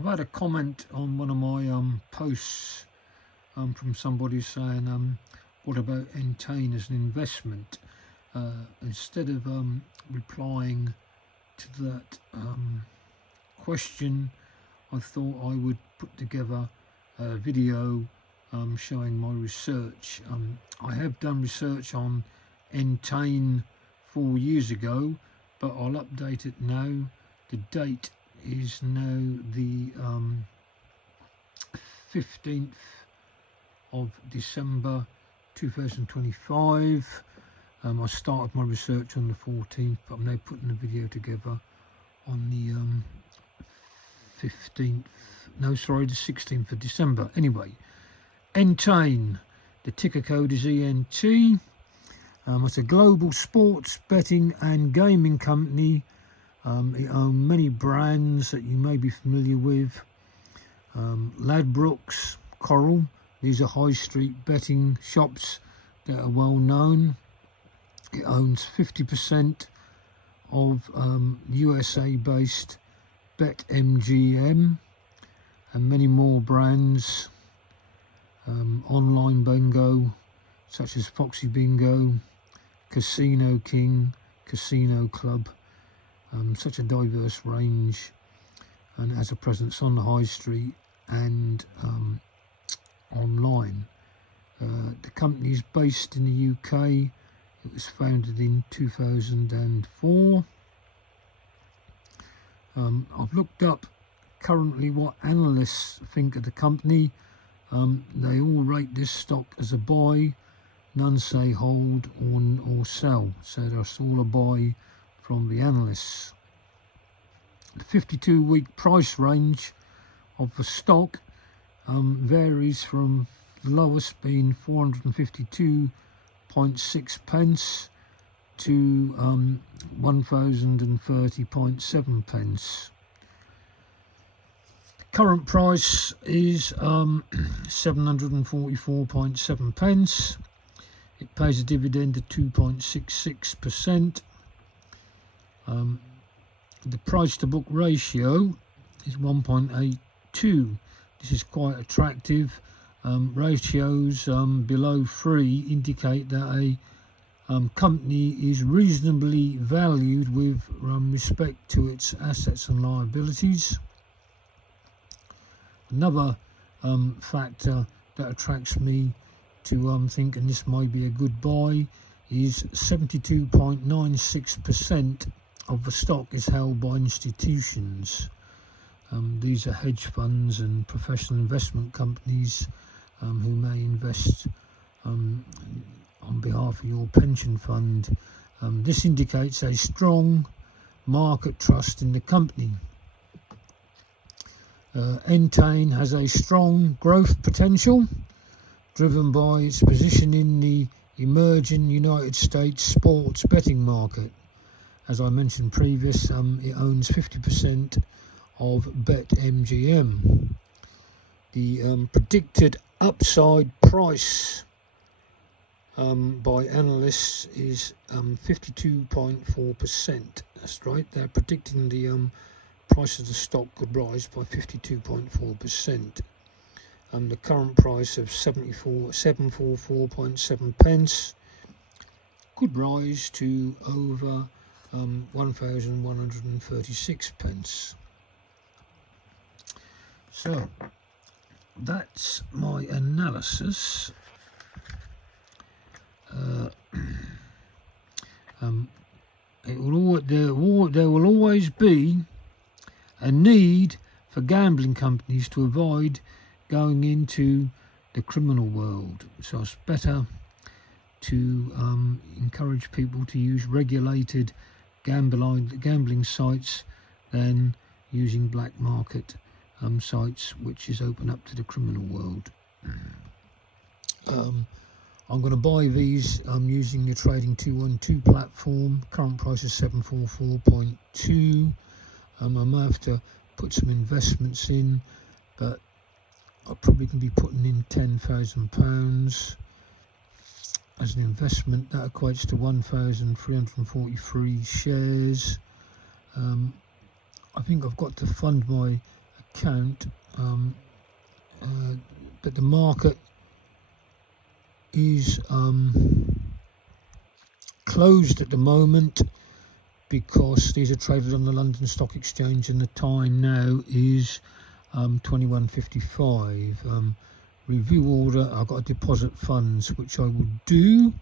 I've had a comment on one of my posts from somebody saying, what about Entain as an investment? Instead of replying to that question, I thought I would put together a video showing my research. I have done research on Entain 4 years ago, but I'll update it now. The date is now the 15th of December 2025. I started my research on the 14th, but I'm now putting the video together on the 15th, no sorry, the 16th of December. Anyway, Entain, the ticker code is ENT. It's a global sports betting and gaming company. It owns many brands that you may be familiar with. Ladbrokes, Coral, these are high street betting shops that are well known. It owns 50% of USA based BetMGM and many more brands. Online bingo such as Foxy Bingo, Casino King, Casino Club, such a diverse range, and has a presence on the high street and online. The company is based in the UK. It was founded in 2004. I've looked up currently what analysts think of the company. They all rate this stock as a buy. None say hold or sell, so that's all a buy from the analysts. The 52-week price range of the stock varies from the lowest being 452.6 pence to 1030.7 pence. Current price is 744.7 pence. It pays a dividend of 2.66%. The price to book ratio is 1.82. This is quite attractive. Ratios below 3 indicate that a company is reasonably valued with respect to its assets and liabilities. Another factor that attracts me to thinking this might be a good buy is 72.96% of the stock is held by institutions. These are hedge funds and professional investment companies who may invest on behalf of your pension fund. This indicates a strong market trust in the company. Entain has a strong growth potential driven by its position in the emerging United States sports betting market. As I mentioned previous, it owns 50% of BetMGM. The predicted upside price by analysts is 52.4%. That's right, they're predicting the price of the stock could rise by 52.4%. The current price of 744.7 pence could rise to over 1,136 pence. So that's my analysis. There will always be a need for gambling companies to avoid going into the criminal world, so it's better to encourage people to use regulated gambling sites than using black market sites, which is open up to the criminal world. I'm going to buy these using the Trading 212 platform. Current price is 744.2. I may have to put some investments in, but I probably can be putting in £10,000 as an investment. That equates to 1,343 shares. I think I've got to fund my account, but the market is closed at the moment because these are traded on the London Stock Exchange, and the time now is 21:55. Review order, I've got to deposit funds, which I will do.